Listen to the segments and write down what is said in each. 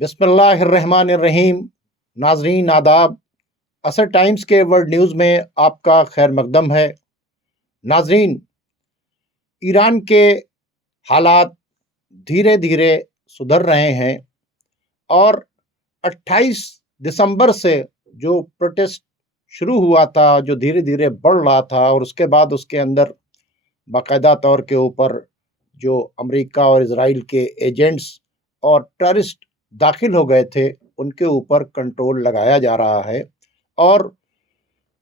बिस्मिल्लाहिर्रहमानिर्रहीम। नाजरीन आदाब। असर टाइम्स के वर्ल्ड न्यूज़ में आपका खैर मकदम है। नाजरीन, ईरान के हालात धीरे धीरे सुधर रहे हैं और 28 दिसंबर से जो प्रोटेस्ट शुरू हुआ था, जो धीरे धीरे बढ़ रहा था, और उसके बाद उसके अंदर बाकायदा तौर के ऊपर जो अमेरिका और इजराइल के एजेंट्स और टेररिस्ट दाखिल हो गए थे, उनके ऊपर कंट्रोल लगाया जा रहा है। और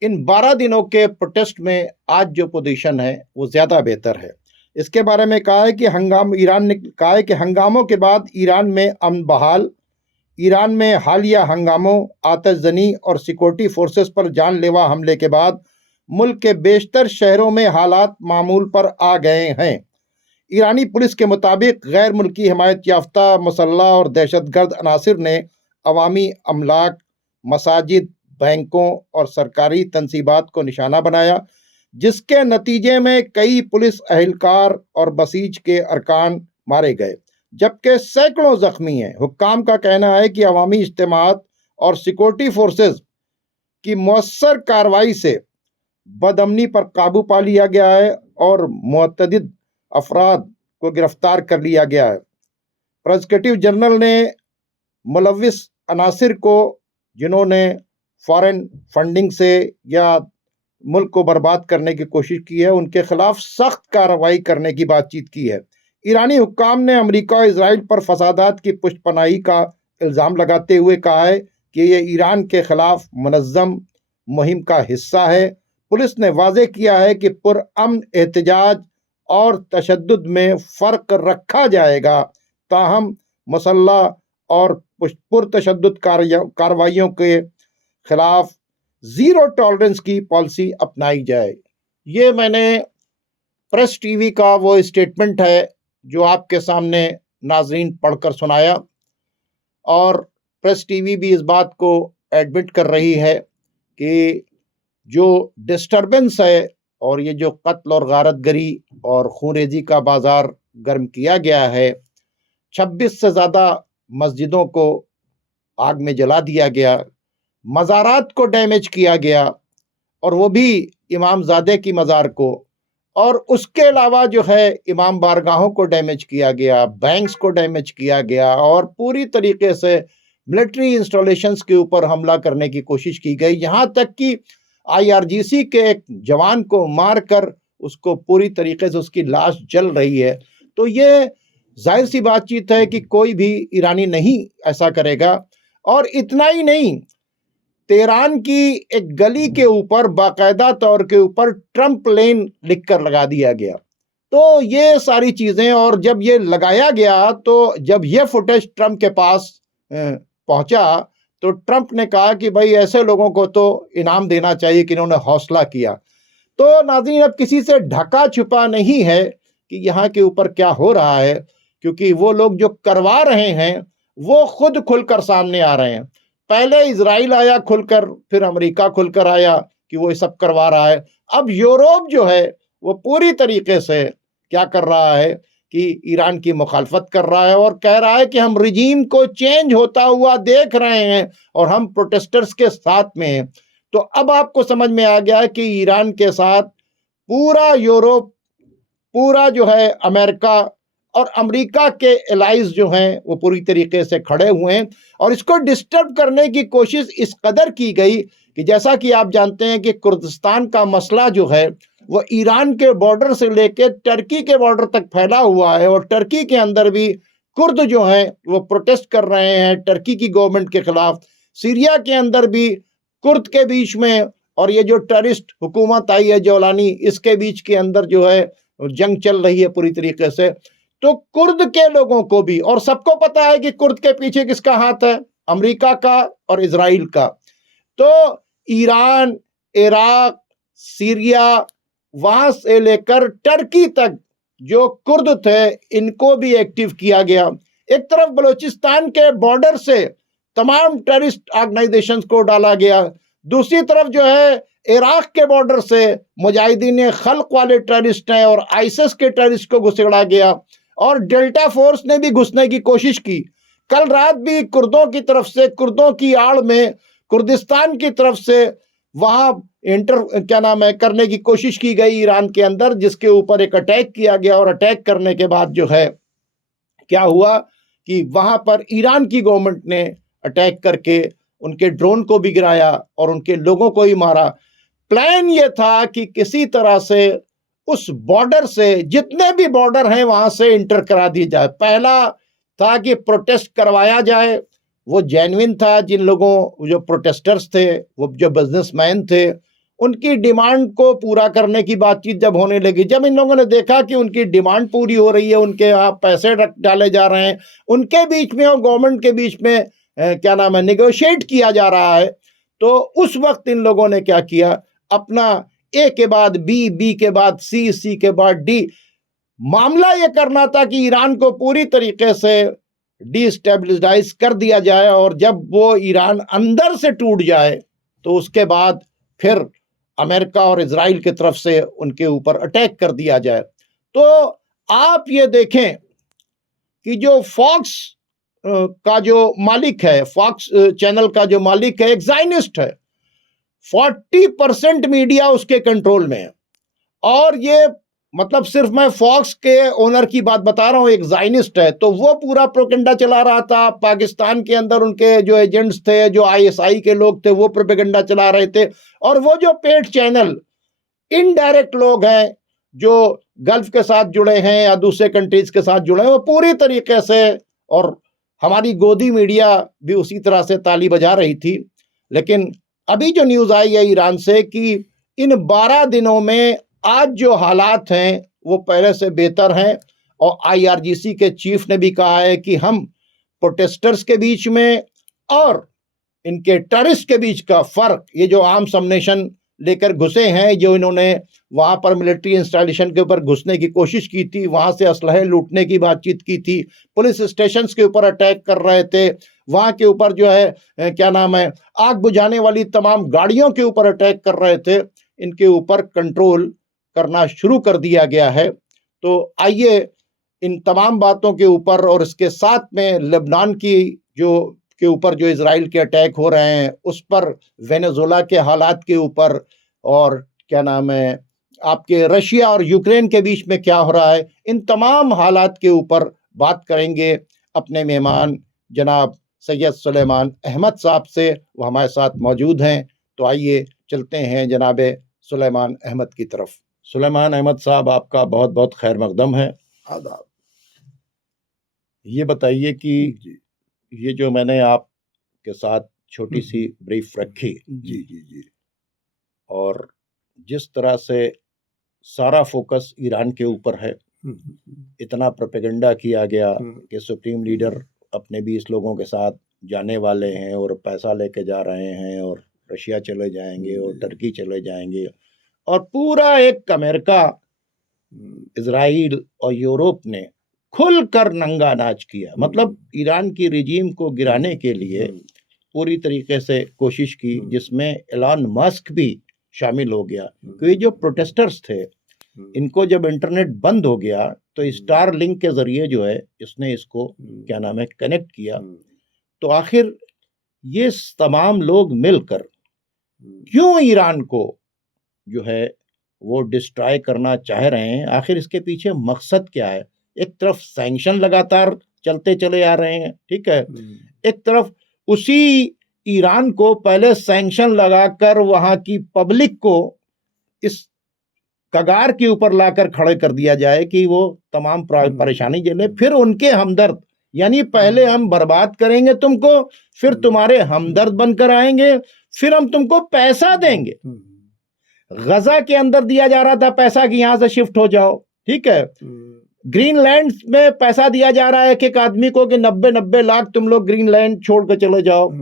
इन 12 दिनों के प्रोटेस्ट में आज जो पोजीशन है वो ज़्यादा बेहतर है। इसके बारे में कहा है कि ईरान ने कहा है कि हंगामों के बाद ईरान में अमन बहाल। ईरान में हालिया हंगामों, आतिशजनी और सिक्योरिटी फोर्सेस पर जानलेवा हमले के बाद मुल्क के बेशतर शहरों में हालात मामूल पर आ गए हैं। ईरानी पुलिस के मुताबिक गैर मुल्की हिमायत याफ्ता मुसल्लह और दहशतगर्द अनासिर ने अवामी अमलाक, मसाजिद, बैंकों और सरकारी तंसीबात को निशाना बनाया, जिसके नतीजे में कई पुलिस अहलकार और बसीज के अरकान मारे गए, जबकि सैकड़ों जख्मी हैं। हुक्काम का कहना है कि अवामी इज्तिमात और सिक्योरिटी फोर्सेस की मौसर कार्रवाई से बदअमनी पर काबू पा लिया गया है और मुतअद्दिद अफराद को गिरफ्तार कर लिया गया है। प्रोसिक्यूटिव जनरल ने मुलविस अनासिर को, जिन्होंने फॉरेन फंडिंग से या मुल्क को बर्बाद करने की कोशिश की है, उनके खिलाफ सख्त कार्रवाई करने की बातचीत की है। ईरानी हुक्काम ने अमेरिका और इजराइल पर फसादात की पुष्टपनाही का इल्ज़ाम लगाते हुए कहा है कि ये ईरान के खिलाफ मुनज़्ज़म मुहिम का हिस्सा है। पुलिस ने वाज़ेह किया है कि पुरअमन एहतजाज और तशद्दुद में फ़र्क रखा जाएगा, ताहम मुसल्लह और पुरतशद्दुद कार्रवाइयों के खिलाफ ज़ीरो टॉलरेंस की पॉलिसी अपनाई जाए। ये मैंने प्रेस टीवी का वो स्टेटमेंट है जो आपके सामने नाजरीन पढ़कर सुनाया, और प्रेस टीवी भी इस बात को एडमिट कर रही है कि जो डिस्टर्बेंस है और ये जो कत्ल और गारतगरी और खूनरेजी का बाजार गर्म किया गया है, 26 से ज़्यादा मस्जिदों को आग में जला दिया गया, मज़ारात को डैमेज किया गया, और वो भी इमामजादे की मज़ार को, और उसके अलावा जो है इमाम बारगाहों को डैमेज किया गया, बैंक्स को डैमेज किया गया, और पूरी तरीके से मिलिट्री इंस्टॉलेशंस के ऊपर हमला करने की कोशिश की गई। यहाँ तक कि IRGC के एक जवान को मारकर उसको पूरी तरीके से उसकी लाश जल रही है। तो ये जाहिर सी बातचीत है कि कोई भी ईरानी नहीं ऐसा करेगा। और इतना ही नहीं, तेहरान की एक गली के ऊपर बाकायदा तौर के ऊपर ट्रंप लेन लिखकर लगा दिया गया। तो ये सारी चीज़ें, और जब ये लगाया गया तो जब ये फुटेज ट्रंप के पास पहुंचा तो ट्रंप ने कहा कि भाई ऐसे लोगों को तो इनाम देना चाहिए कि इन्होंने हौसला किया। तो नाज़रीन, अब किसी से ढका छुपा नहीं है कि यहाँ के ऊपर क्या हो रहा है, क्योंकि वो लोग जो करवा रहे हैं वो खुद खुलकर सामने आ रहे हैं। पहले इजराइल आया खुलकर, फिर अमेरिका खुलकर आया कि वो सब करवा रहा है। अब यूरोप जो है वो पूरी तरीके से क्या कर रहा है कि ईरान की मुखालफत कर रहा है और कह रहा है कि हम रिजीम को चेंज होता हुआ देख रहे हैं और हम प्रोटेस्टर्स के साथ में हैं। तो अब आपको समझ में आ गया है कि ईरान के साथ पूरा यूरोप, पूरा जो है अमेरिका और अमेरिका के एलाइज जो हैं वो पूरी तरीके से खड़े हुए हैं, और इसको डिस्टर्ब करने की कोशिश इस कदर की गई कि जैसा कि आप जानते हैं कि कुर्दिस्तान का मसला जो है वो ईरान के बॉर्डर से लेकर टर्की के बॉर्डर तक फैला हुआ है, और टर्की के अंदर भी कुर्द जो हैं वो प्रोटेस्ट कर रहे हैं टर्की की गवर्नमेंट के खिलाफ। सीरिया के अंदर भी कुर्द के बीच में और ये जो टेररिस्ट हुकूमत आई है जोलानी, इसके बीच के अंदर जो है जंग चल रही है पूरी तरीके से। तो कुर्द के लोगों को भी, और सबको पता है कि कुर्द के पीछे किसका हाथ है, अमेरिका का और इजराइल का। तो ईरान, इराक, सीरिया, वहां से लेकर टर्की तक जो कुर्द थे इनको भी एक्टिव किया गया। एक तरफ बलूचिस्तान के बॉर्डर से तमाम टेररिस्ट ऑर्गेनाइजेशंस को डाला गया, दूसरी तरफ जो है इराक के बॉर्डर से मुजाहिदीन खल्क वाले टेररिस्ट हैं और आईएसआईएस के टेररिस्ट को घुसेड़ा गया, और डेल्टा फोर्स ने भी घुसने की कोशिश की। कल रात भी कुर्दों की तरफ से, कुर्दों की आड़ में कुर्दिस्तान की तरफ से वहां करने की कोशिश की गई ईरान के अंदर, जिसके ऊपर एक अटैक किया गया। और अटैक करने के बाद जो है क्या हुआ कि वहां पर ईरान की गवर्नमेंट ने अटैक करके उनके ड्रोन को भी गिराया और उनके लोगों को ही मारा। प्लान ये था कि किसी तरह से उस बॉर्डर से, जितने भी बॉर्डर हैं वहां से इंटर करा दी जाए। पहला था कि प्रोटेस्ट करवाया जाए, वो जेन्युइन था। जिन लोगों, जो प्रोटेस्टर्स थे, वो जो बिजनेसमैन थे, उनकी डिमांड को पूरा करने की बातचीत जब होने लगी, जब इन लोगों ने देखा कि उनकी डिमांड पूरी हो रही है, उनके यहाँ पैसे डाले जा रहे हैं, उनके बीच में और गवर्नमेंट के बीच में नेगोशिएट किया जा रहा है, तो उस वक्त इन लोगों ने क्या किया, अपना ए के बाद बी, बी के बाद सी, सी के बाद डी, मामला यह करना था कि ईरान को पूरी तरीके से डिस्टेबलाइज कर दिया जाए, और जब वो ईरान अंदर से टूट जाए तो उसके बाद फिर अमेरिका और इजराइल की तरफ से उनके ऊपर अटैक कर दिया जाए। तो आप ये देखें कि जो फॉक्स का जो मालिक है, फॉक्स चैनल का जो मालिक है, एक ज़ायनिस्ट है। 40% मीडिया उसके कंट्रोल में है। और ये मतलब सिर्फ मैं फॉक्स के ओनर की बात बता रहा हूं, एक ज़ायनिस्ट है, तो वो पूरा प्रोपेगेंडा चला रहा था। पाकिस्तान के अंदर उनके जो एजेंट्स थे, जो आईएसआई के लोग थे, वो प्रोपेगेंडा चला रहे थे। और वो जो पेड चैनल, इनडायरेक्ट लोग हैं जो गल्फ के साथ जुड़े हैं या दूसरे कंट्रीज के साथ जुड़े हैं, वो पूरी तरीके से, और हमारी गोदी मीडिया भी उसी तरह से ताली बजा रही थी। लेकिन अभी जो न्यूज़ आई है ईरान से कि इन 12 दिनों में आज जो हालात हैं वो पहले से बेहतर हैं। और आईआरजीसी के चीफ ने भी कहा है कि हम प्रोटेस्टर्स के बीच में और इनके टेररिस्ट के बीच का फर्क, ये जो आर्म्स सबनेशन लेकर घुसे हैं, जो इन्होंने वहां पर मिलिट्री इंस्टॉलेशन के ऊपर घुसने की कोशिश की थी, वहां से असलहे लूटने की बातचीत की थी, पुलिस स्टेशन के ऊपर अटैक कर रहे थे, वहां के ऊपर जो है आग बुझाने वाली तमाम गाड़ियों के ऊपर अटैक कर रहे थे, इनके ऊपर कंट्रोल करना शुरू कर दिया गया है। तो आइए इन तमाम बातों के ऊपर, और इसके साथ में लेबनान की के ऊपर जो इजराइल के अटैक हो रहे हैं उस पर, वेनेजुएला के हालात के ऊपर, और आपके रशिया और यूक्रेन के बीच में क्या हो रहा है, इन तमाम हालात के ऊपर बात करेंगे अपने मेहमान जनाब सैयद सुलेमान अहमद साहब से। वो हमारे साथ मौजूद हैं। तो आइए चलते हैं जनाब सुलेमान अहमद की तरफ। सुलेमान अहमद साहब, आपका बहुत बहुत खैर मकदम है। आदाब। ये बताइए कि ये जो मैंने आपके साथ छोटी सी ब्रीफ रखी, जी जी जी, और जिस तरह से सारा फोकस ईरान के ऊपर है, इतना प्रोपेगेंडा किया गया कि सुप्रीम लीडर अपने 20 लोगों के साथ जाने वाले हैं और पैसा लेके जा रहे हैं, और रशिया चले जाएंगे और टर्की चले जाएंगे, और पूरा एक अमेरिका, इजराइल और यूरोप ने खुलकर नंगा नाच किया। मतलब ईरान की रिजीम को गिराने के लिए पूरी तरीके से कोशिश की, जिसमें एलन मस्क भी शामिल हो गया। क्योंकि जो प्रोटेस्टर्स थे, इनको जब इंटरनेट बंद हो गया तो स्टार लिंक के जरिए जो है इसने इसको कनेक्ट किया। तो आखिर ये तमाम लोग मिलकर क्यों ईरान को जो है वो डिस्ट्रॉय करना चाह रहे हैं? आखिर इसके पीछे मकसद क्या है? एक तरफ सैंक्शन लगातार चलते चले आ रहे हैं, ठीक है, एक तरफ उसी ईरान को पहले सैंक्शन लगाकर वहां की पब्लिक को इस कगार के ऊपर लाकर खड़े कर दिया जाए कि वो तमाम परेशानी झेले, फिर उनके हमदर्द, यानी पहले हम बर्बाद करेंगे तुमको, फिर तुम्हारे हमदर्द बनकर आएंगे, फिर हम तुमको पैसा देंगे। गजा के अंदर दिया जा रहा था पैसा कि यहां से शिफ्ट हो जाओ, ठीक है। ग्रीनलैंड में पैसा दिया जा रहा है एक आदमी को कि 90-90 लाख तुम लोग ग्रीनलैंड छोड़ कर चले जाओ।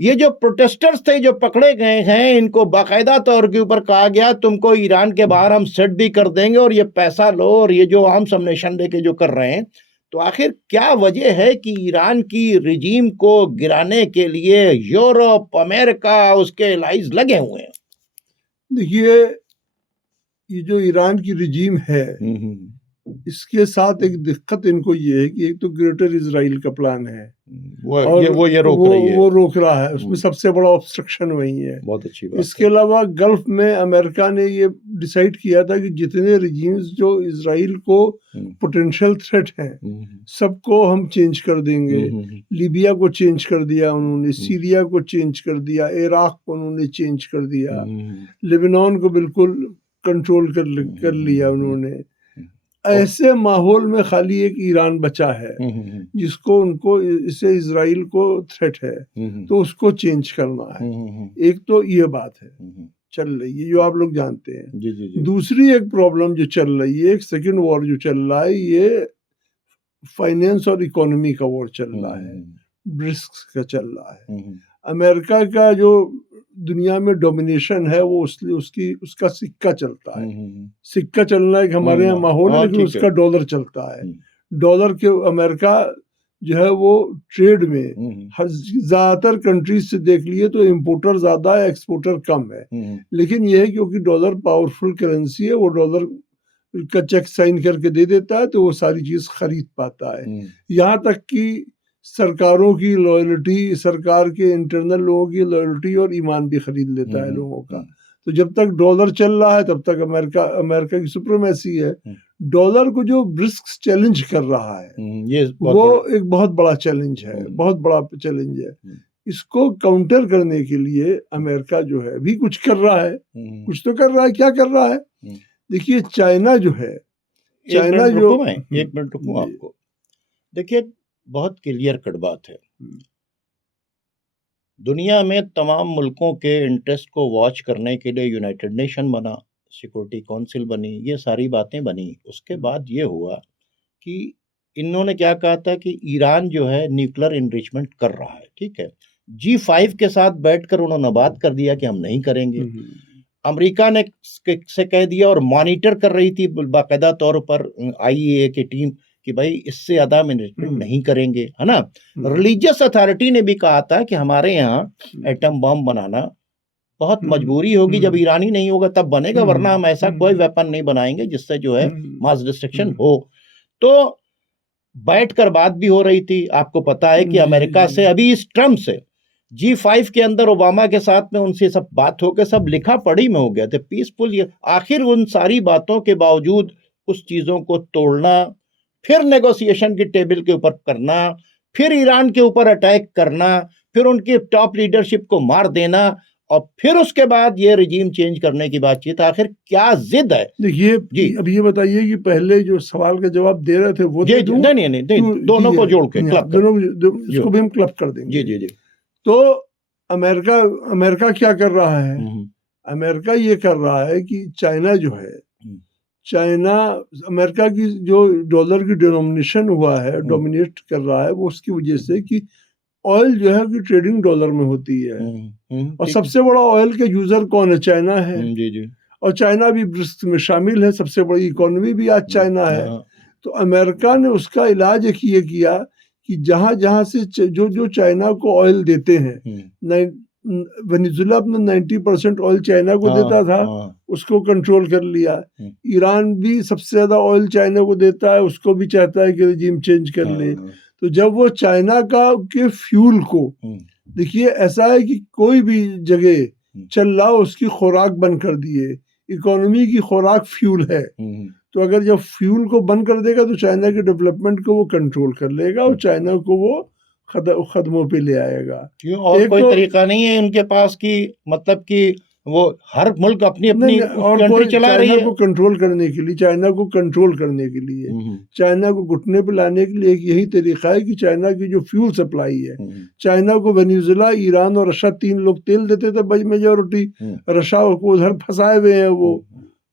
ये जो प्रोटेस्टर्स थे जो पकड़े गए हैं, इनको बाकायदा तौर के ऊपर कहा गया तुमको ईरान के बाहर हम सेट भी कर देंगे और ये पैसा लो, और ये जो आर्म्स सबनेशन लेके जो कर रहे हैं। तो आखिर क्या वजह है कि ईरान की रिजीम को गिराने के लिए यूरोप, अमेरिका, उसके एलाइज लगे हुए हैं? देखिए, ये जो ईरान की रिजीम है इसके साथ एक दिक्कत इनको ये है कि एक तो ग्रेटर इजराइल का प्लान है वो ये रोक रही है, वो रोक रहा है, उसमें सबसे बड़ा ऑब्स्ट्रक्शन वही है। बहुत अच्छी बात इसके अलावा गल्फ में अमेरिका ने ये डिसाइड किया था कि जितने रिजीम्स जो इजराइल को पोटेंशियल थ्रेट हैं सबको हम चेंज कर देंगे। लीबिया को चेंज कर दिया उन्होंने, सीरिया को चेंज कर दिया, इराक को उन्होंने चेंज कर दिया, लेबनान को बिल्कुल कंट्रोल कर लिया उन्होंने। ऐसे माहौल में खाली एक ईरान बचा है जिसको उनको इससे इजराइल को थ्रेट है, तो उसको चेंज करना है। एक तो ये बात है चल रही है जो आप लोग जानते हैं। जी। दूसरी एक प्रॉब्लम जो चल रही है, एक सेकेंड वॉर जो चल रहा है, ये फाइनेंस और इकोनॉमी का वॉर चल रहा है, ब्रिक्स का चल रहा है। अमेरिका का जो दुनिया में डोमिनेशन है वो उसका सिक्का चलता है। सिक्का चलना एक हमारे यहाँ माहौल है, लेकिन उसका डॉलर चलता है। डॉलर के अमेरिका जो है वो ट्रेड में ज्यादातर कंट्रीज से देख लिए तो इम्पोर्टर ज्यादा है, एक्सपोर्टर कम है। लेकिन यह है क्योंकि डॉलर पावरफुल करेंसी है, वो डॉलर का चेक साइन करके दे देता है तो वो सारी चीज खरीद पाता है। यहाँ तक कि सरकारों की लॉयल्टी, सरकार के इंटरनल लोगों की लॉयल्टी और ईमान भी खरीद लेता है लोगों का। तो जब तक डॉलर चल रहा है तब तक अमेरिका की सुप्रीमेसी है। डॉलर को जो ब्रिक्स चैलेंज कर रहा है ये वो एक बहुत बड़ा चैलेंज है, बहुत बड़ा चैलेंज है। इसको काउंटर करने के लिए अमेरिका जो है भी कुछ कर रहा है, कुछ तो कर रहा है। क्या कर रहा है? देखिए चाइना जो है, चाइना जो एक मिनट रुकूं आपको। देखिए बहुत क्लियर कट बात है, दुनिया में तमाम मुल्कों के इंटरेस्ट को वॉच करने के लिए यूनाइटेड नेशन बना, सिक्योरिटी काउंसिल बनी, ये सारी बातें बनी। उसके बाद ये हुआ कि इन्होंने क्या कहा था कि ईरान जो है न्यूक्लियर इनरिचमेंट कर रहा है, ठीक है। G5 के साथ बैठकर उन्होंने बात कर दिया कि हम नहीं करेंगे। अमेरिका ने से कह दिया और मॉनिटर कर रही थी बाकायदा तौर पर IAEA की टीम कि भाई इससे ज्यादा मैनेजमेंट नहीं करेंगे, है ना। रिलीजियस अथॉरिटी ने भी कहा था कि हमारे यहाँ एटम बम बनाना बहुत मजबूरी होगी, जब ईरानी नहीं होगा तब बनेगा, वरना हम ऐसा कोई वेपन नहीं बनाएंगे जिससे जो है मास डिस्ट्रक्शन हो। तो बैठकर बात भी हो रही थी। आपको पता है कि अमेरिका से अभी इस ट्रम्प से G5 के अंदर ओबामा के साथ में उनसे सब बात होकर सब लिखा पढ़ी में हो गया थे, पीसफुल। ये आखिर उन सारी बातों के बावजूद उस चीजों को तोड़ना, फिर नेगोशिएशन की टेबल के ऊपर करना, फिर ईरान के ऊपर अटैक करना, फिर उनकी टॉप लीडरशिप को मार देना, और फिर उसके बाद ये रिजीम चेंज करने की बातचीत। आखिर क्या जिद है? देखिए जी, अब ये बताइए कि पहले जो सवाल का जवाब दे रहे थे वो नहीं, दोनों को जोड़ के क्लब दोनों इसको भी हम क्लब कर देंगे। जी। तो अमेरिका क्या कर रहा है? अमेरिका ये कर रहा है कि चाइना जो है, चाइना अमेरिका की जो डॉलर की डिनोमिनेशन हुआ है, डोमिनेट कर रहा है, वो उसकी वजह से कि ऑयल जो है कि ट्रेडिंग डॉलर में होती है, और सबसे बड़ा ऑयल के यूजर कौन है? चाइना है। जी। और चाइना भी ब्रिक्स में शामिल है, सबसे बड़ी इकोनॉमी भी आज चाइना है। तो अमेरिका ने उसका इलाज ये किया कि जहां से जो चाइना को ऑयल देते हैं, वेनेजुएला अपना 90% ऑयल चाइना को देता था, उसको कंट्रोल कर लिया। ईरान भी सबसे ज्यादा ऑयल चाइना को देता है, उसको भी चाहता है कि रिजीम चेंज कर ले। तो जब वो चाइना के फ्यूल को, देखिए ऐसा है कि कोई भी जगह चल रहा उसकी खुराक बंद कर दिए। इकोनॉमी की खुराक फ्यूल है, तो अगर जब फ्यूल को बंद कर देगा तो चाइना के डेवलपमेंट को वो कंट्रोल कर लेगा और चाइना को वो खत्मों पे ले आएगा। और कोई तरीका नहीं है उनके पास कि मतलब कि वो हर मुल्क अपनी कंट्री चला रही है। चाइना को कंट्रोल करने के लिए, चाइना को घुटने पे लाने के लिए एक यही तरीका है कि चाइना की जो फ्यूल सप्लाई है, चाइना को वेनेजुएला, ईरान और रशिया 3 लोग तेल देते थे बड़ी मेजॉरिटी। रशिया को उधर फंसाए हुए हैं वो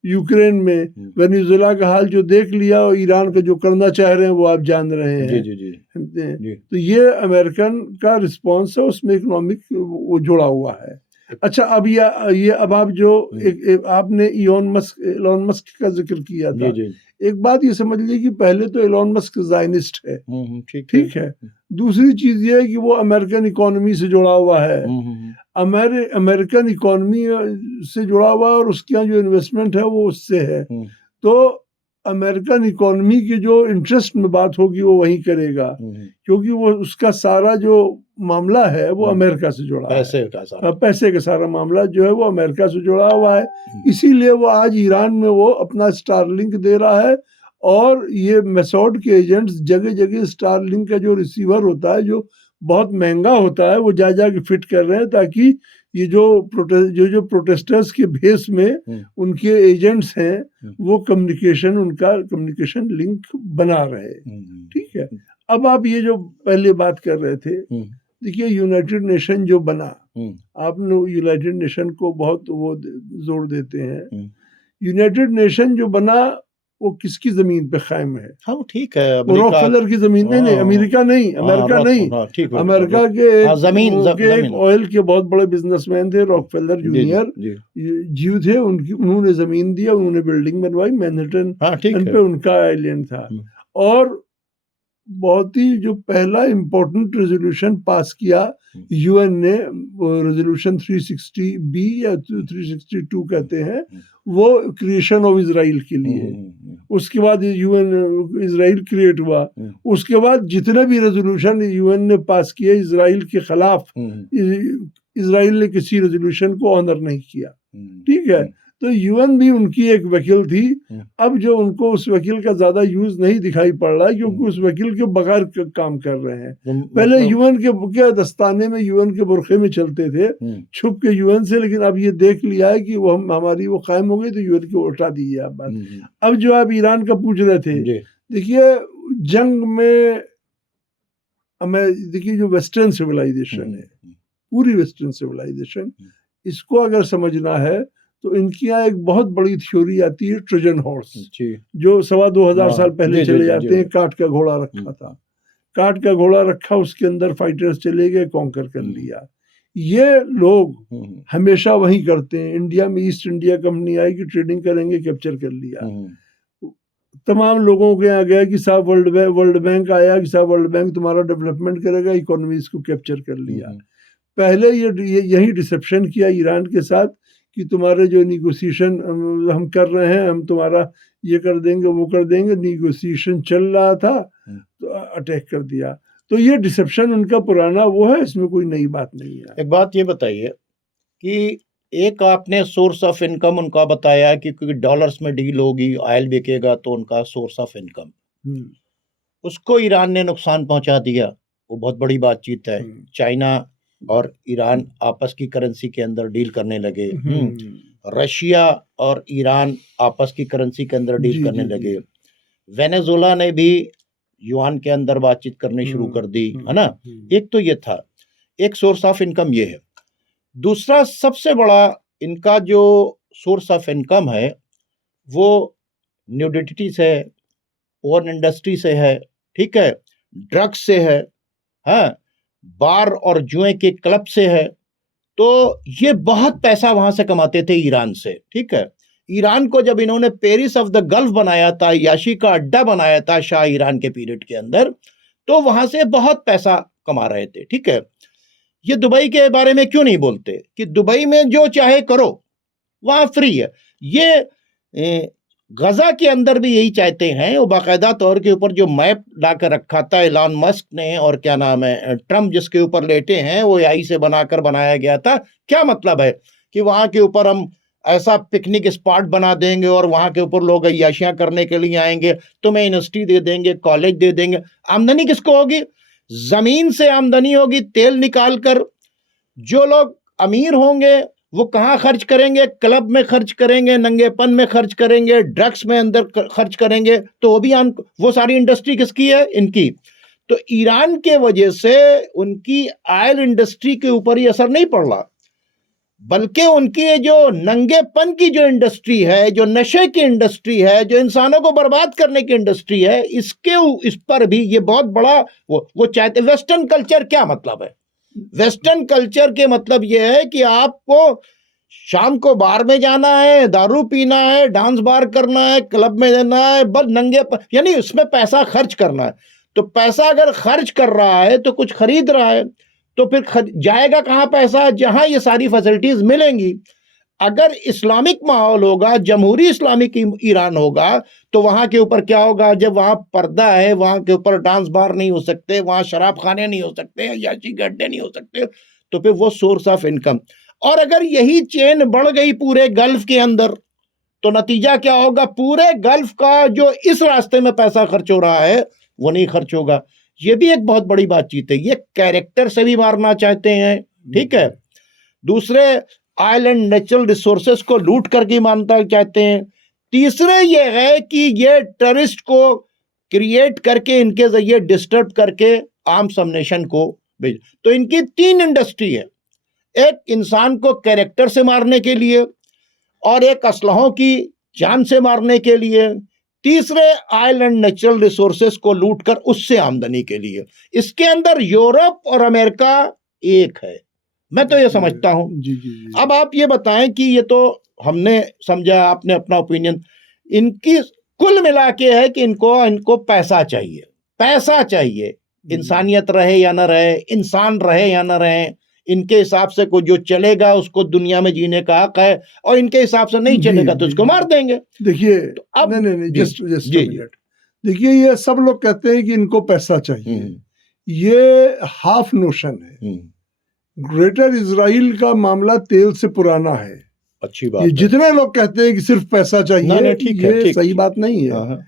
यूक्रेन में। वेनेजुएला का हाल जो देख लिया और ईरान का जो करना चाह रहे हैं वो आप जान रहे हैं। जी। तो ये अमेरिकन का रिस्पॉन्स है, उसमें इकोनॉमिक वो जुड़ा हुआ है। अच्छा, अब अब आप जो आपने इलॉन मस्क का जिक्र किया था, एक बात ये समझ लीजिए कि पहले तो इलॉन मस्क ज़ायनिस्ट है, ठीक है। दूसरी चीज ये है कि वो अमेरिकन इकोनॉमी से जुड़ा हुआ है, अमेरिकन इकोनॉमी से जुड़ा हुआ है, और उसके यहाँ जो इन्वेस्टमेंट है वो उससे है। तो अमेरिकन इकोनॉमी की जो इंटरेस्ट में बात होगी वो वही करेगा, क्योंकि वो उसका सारा जो मामला है वो अमेरिका से जुड़ा है। पैसे का सारा मामला जो है वो अमेरिका से जुड़ा हुआ है। इसीलिए वो आज ईरान में वो अपना स्टारलिंक दे रहा है, और ये मेसॉड के एजेंट्स जगह जगह स्टारलिंक का जो रिसीवर होता है जो बहुत महंगा होता है वो जा के फिट कर रहे हैं, ताकि ये जो प्रोटेस्टर्स के भेस में उनके एजेंट्स हैं वो उनका कम्युनिकेशन लिंक बना रहे। ठीक है, अब आप ये जो पहले बात कर रहे थे, देखिए यूनाइटेड नेशन जो बना, आप लोग यूनाइटेड नेशन को बहुत वो जोर देते हैं। यूनाइटेड नेशन जो बना वो किसकी जमीन पे कायम है? हाँ ठीक है, रॉकफेलर की जमीन। नहीं, अमेरिका नहीं, अमेरिका के एक ऑयल के बहुत बड़े बिजनेसमैन थे, रॉकफेलर जूनियर, जीव थे, उन्होंने जमीन दिया, उन्होंने बिल्डिंग बनवाई, मैनहट्टन पे उनका आइलैंड था। और बहुत ही जो पहला इम्पोर्टेंट रेजोल्यूशन पास किया यूएन ने, रेजोल्यूशन 360B या 362 कहते हैं, वो क्रिएशन ऑफ इजराइल के लिए। उसके बाद यूएन इजराइल क्रिएट हुआ। उसके बाद जितने भी रेजोल्यूशन यूएन ने पास किए इजराइल के खिलाफ, इजराइल ने किसी रेजोल्यूशन को ऑनर नहीं किया। ठीक है, तो यूएन भी उनकी एक वकील थी। अब जो उनको उस वकील का ज्यादा यूज नहीं दिखाई पड़ रहा है, क्योंकि उस वकील के बगैर काम कर रहे हैं। पहले यूएन के दस्ताने में, यूएन के बुरखे में चलते थे छुप के यूएन से, लेकिन अब ये देख लिया है कि वो हमारी वो कायम हो गई, तो यूएन को उठा दी है बात। अब जो आप ईरान का पूछ रहे थे, देखिए जंग में देखिए जो वेस्टर्न सिविलाइजेशन है, पूरी वेस्टर्न सिविलाइजेशन, इसको अगर समझना है तो इनकी यहाँ एक बहुत बड़ी थ्योरी आती है ट्रोजन हॉर्स, जो 2,500 साल पहले चले जाते हैं। काट का घोड़ा रखा था, काट का घोड़ा रखा, उसके अंदर फाइटर्स चले गए, कॉन्कर कर लिया। ये लोग हमेशा वही करते हैं। इंडिया में ईस्ट इंडिया कंपनी आई कि ट्रेडिंग करेंगे, कैप्चर कर लिया। तमाम लोगों के यहाँ गया कि साहब वर्ल्ड बैंक आया कि साहब वर्ल्ड बैंक तुम्हारा डेवलपमेंट करेगा, इकोनॉमीज को कैप्चर कर लिया। पहले यही डिसेप्शन किया ईरान के साथ कि तुम्हारे जो निगोसिएशन हम कर रहे हैं, हम तुम्हारा ये कर देंगे, वो कर देंगे। निगोसिएशन चल रहा था तो अटैक कर दिया। तो ये डिसेप्शन उनका पुराना वो है, इसमें कोई नई बात नहीं है। एक बात ये बताइए कि एक आपने सोर्स ऑफ इनकम उनका बताया कि क्योंकि डॉलर्स में डील होगी, ऑयल बिकेगा, तो उनका सोर्स ऑफ इनकम, उसको ईरान ने नुकसान पहुंचा दिया। वो बहुत बड़ी बातचीत है। चाइना और ईरान आपस की करेंसी के अंदर डील करने लगे। रशिया और ईरान आपस की करेंसी के अंदर डील करने लगे। वेनेजुएला ने भी युआन के अंदर बातचीत करनी शुरू कर दी, है ना। एक तो ये था, एक सोर्स ऑफ इनकम ये है। दूसरा सबसे बड़ा इनका जो सोर्स ऑफ इनकम है वो न्यूडिटी से है, पोर्न इंडस्ट्री से है, ठीक है, ड्रग्स से है, हाँ, बार और जुए के क्लब से है। तो ये बहुत पैसा वहां से कमाते थे ईरान से, ठीक है। ईरान को जब इन्होंने पेरिस ऑफ द गल्फ बनाया था, याशी का अड्डा बनाया था शाह ईरान के पीरियड के अंदर, तो वहां से बहुत पैसा कमा रहे थे, ठीक है। ये दुबई के बारे में क्यों नहीं बोलते कि दुबई में जो चाहे करो, वहां फ्री है। ये गजा के अंदर भी यही चाहते हैं। वो बाकायदा तौर के ऊपर जो मैप लाकर रखा था एलन मस्क ने, और क्या नाम है, ट्रम्प जिसके ऊपर लेटे हैं, वो एआई से बनाकर बनाया गया था। क्या मतलब है कि वहां के ऊपर हम ऐसा पिकनिक स्पॉट बना देंगे और वहां के ऊपर लोग अय्याशियां करने के लिए आएंगे, तुम्हें यूनिवर्सिटी दे देंगे, कॉलेज दे देंगे। आमदनी किसको होगी? जमीन से आमदनी होगी, तेल निकाल कर। जो लोग अमीर होंगे वो कहाँ खर्च करेंगे? क्लब में खर्च करेंगे, नंगेपन में खर्च करेंगे, ड्रग्स में अंदर खर्च करेंगे। तो वो सारी इंडस्ट्री किसकी है? इनकी। तो ईरान के वजह से उनकी ऑयल इंडस्ट्री के ऊपर ही असर नहीं पड़ रहा, बल्कि उनकी जो नंगेपन की जो इंडस्ट्री है, जो नशे की इंडस्ट्री है, जो इंसानों को बर्बाद करने की इंडस्ट्री है, इस पर भी ये बहुत बड़ा वो चाहते। वेस्टर्न कल्चर क्या मतलब है? वेस्टर्न कल्चर के मतलब यह है कि आपको शाम को बार में जाना है, दारू पीना है, डांस बार करना है, क्लब में जाना है, बस नंगे यानी उसमें पैसा खर्च करना है। तो पैसा अगर खर्च कर रहा है तो कुछ खरीद रहा है, तो फिर जाएगा कहाँ पैसा? जहां ये सारी फैसिलिटीज मिलेंगी। अगर इस्लामिक माहौल होगा, जमहूरी इस्लामिक ईरान होगा, तो वहां के ऊपर क्या होगा? जब वहां पर्दा है, वहां के ऊपर डांस बार नहीं हो सकते, वहां शराब खाने नहीं हो सकते, अय्याशी के अड्डे नहीं हो सकते, तो फिर वो सोर्स ऑफ इनकम। और अगर यही चेन बढ़ गई पूरे गल्फ के अंदर, तो नतीजा क्या होगा? पूरे गल्फ का जो इस रास्ते में पैसा खर्च हो रहा है वो नहीं खर्च होगा। ये भी एक बहुत बड़ी बातचीत है। ये कैरेक्टर से भी मारना चाहते हैं, ठीक है। दूसरे, आइलैंड नेचुरल रिसोर्सेस को लूट करके मानना चाहते हैं। तीसरे ये है कि ये टेररिस्ट को क्रिएट करके इनके जरिए डिस्टर्ब करके आम सबनेशन को भेज। तो इनकी 3 इंडस्ट्री है, एक इंसान को कैरेक्टर से मारने के लिए, और एक असलहों की जान से मारने के लिए, तीसरे आइलैंड नेचुरल रिसोर्सेस को लूट कर उससे आमदनी के लिए। इसके अंदर यूरोप और अमेरिका एक है, मैं तो ये समझता हूं। अब आप ये बताएं कि ये तो हमने समझा, आपने अपना ओपिनियन, इनकी कुल मिला के है कि इनको पैसा चाहिए, पैसा चाहिए। इंसानियत रहे या ना रहे, इंसान रहे या ना रहे, इनके हिसाब से कोई जो चलेगा उसको दुनिया में जीने का हक है, और इनके हिसाब से नहीं चलेगा तो उसको मार देंगे। देखिए, तो अब नहीं, जस्ट मिनट। देखिए, ये सब लोग कहते हैं कि इनको पैसा चाहिए, ये हाफ नोशन है। ग्रेटर इजराइल का मामला तेल से पुराना है। अच्छी बात ये जितने लोग कहते हैं कि सिर्फ पैसा चाहिए, ये सही बात नहीं है।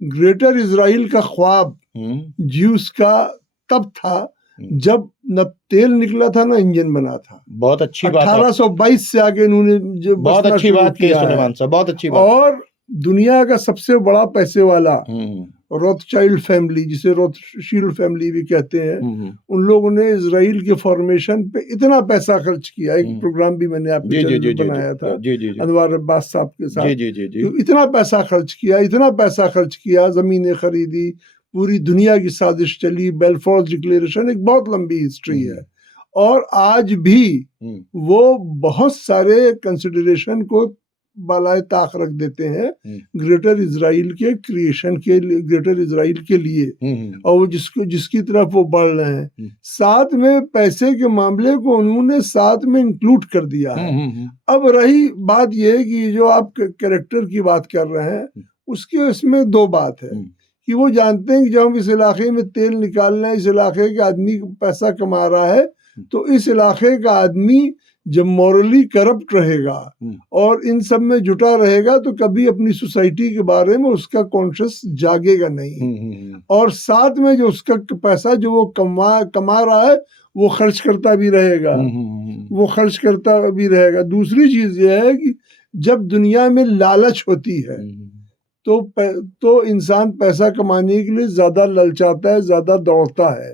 ग्रेटर इजराइल का ख्वाब ज्यूस का तब था जब न तेल निकला था ना इंजन बना था। बहुत अच्छी बात, 1822 से आगे इन्होंने जो बहुत अच्छी बात की सुलेमान साहब, बहुत अच्छी बात। और दुनिया का सबसे बड़ा पैसे वाला रोथशाइल्ड फैमिली, जिसे रोथशील्ड फैमिली भी कहते हैं, उन लोगों ने इजराइल के फॉर्मेशन पे इतना पैसा खर्च किया। एक प्रोग्राम भी मैंने आपके चैनल पे बनाया था अनवर अब्बास साहब के साथ। इतना पैसा खर्च किया, इतना पैसा खर्च किया, जमीनें खरीदी, पूरी दुनिया की साजिश चली, बेलफोर्स डिक्लेरेशन, एक बहुत लंबी हिस्ट्री है। और आज भी वो बहुत सारे कंसिडरेशन को बालाए ताक रख देते हैं ग्रेटर इजराइल के क्रिएशन के लिए, ग्रेटर इजराइल के लिए, और वो जिसकी तरफ वो बढ़ रहे हैं। साथ में पैसे के मामले को उन्होंने साथ में इंक्लूड कर दिया है। अब रही बात ये कि जो आप कैरेक्टर की बात कर रहे हैं, उसके इसमें 2 बात है कि वो जानते हैं कि जब हम इस इलाके में तेल निकाल रहे हैं, इस इलाके के आदमी पैसा कमा रहा है, तो इस इलाके का आदमी जब मॉरली करप्ट रहेगा और इन सब में जुटा रहेगा, तो कभी अपनी सोसाइटी के बारे में उसका कॉन्शियस जागेगा नहीं। और साथ में जो उसका पैसा जो वो कमा रहा है, वो खर्च करता भी रहेगा, वो खर्च करता भी रहेगा। दूसरी चीज ये है कि जब दुनिया में लालच होती है, तो इंसान पैसा कमाने के लिए ज्यादा ललचाता है, ज्यादा दौड़ता है,